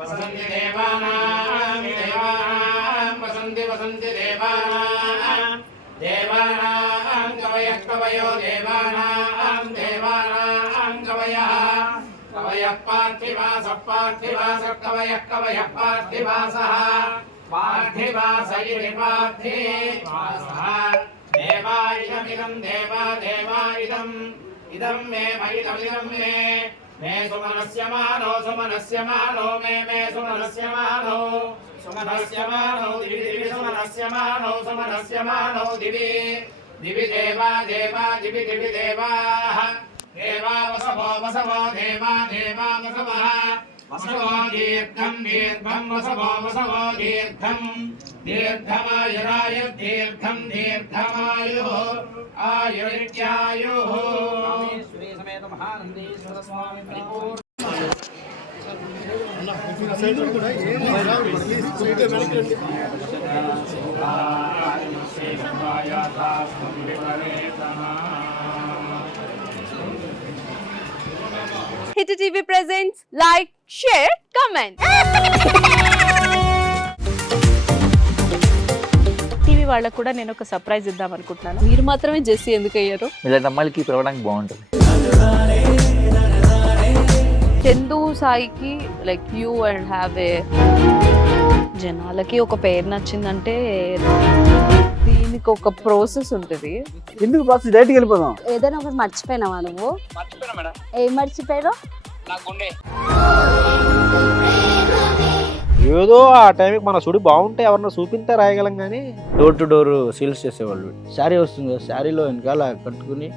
वसन्ति देवानां वसन्ति देवानां कवयः कवयो देवानां कवयः पार्थिवासः कवयः पार्थिवासः पार्थिवास इति पार्थिवासः देवा इदमिदं देवा इदं मे मे सुमनस्य मानो मे सुमनस्य मानो दिवि सुमनस्य मानो दिवि देवा दिवि देवाः देवा वसवो देवा वसवः दीर्घं वसवो दीर्घमायुरायुः दीर्घमायुः आयुरित्यायुः श्री समेत महानंदेश्वर स्वामी परिपूर्ण Hit TV presents like, share, comment. TV వాళ్ళకు కూడా నేను ఒక సర్ప్రైజ్ ఇద్దాం అనుకుంటున్నాను. మీరు మాత్రమే జెస్సీ ఎందుకు అయ్యారు? ఇలాంటి అమ్మాయిలకి పిలవడానికి బాగుంటుంది. చందు సాయికి like you and have a జనాలకి ఒక పేరు నచ్చిందంటే దీనికి ఒక ప్రాసెస్ ఉంటుంది. ఎందుకు ప్రాసెస్ డైరెక్ట్‌గా వెళ్ళిపోదాం. ఏదైనా ఒకటి మర్చిపోయినావా నువ్వు? మర్చిపోయినా మేడం. ఏం మర్చిపోయావు? నా గుండె. ఏదో ఆ టైంకి మన సుడి బాగుంటే ఎవరన్నా చూపిస్తే రాయగలం కానీ డోర్ టు డోర్ సేల్స్ చేసేవాళ్ళు. శారీ వస్తుంది, శారీలో వెనకాల కట్టుకుని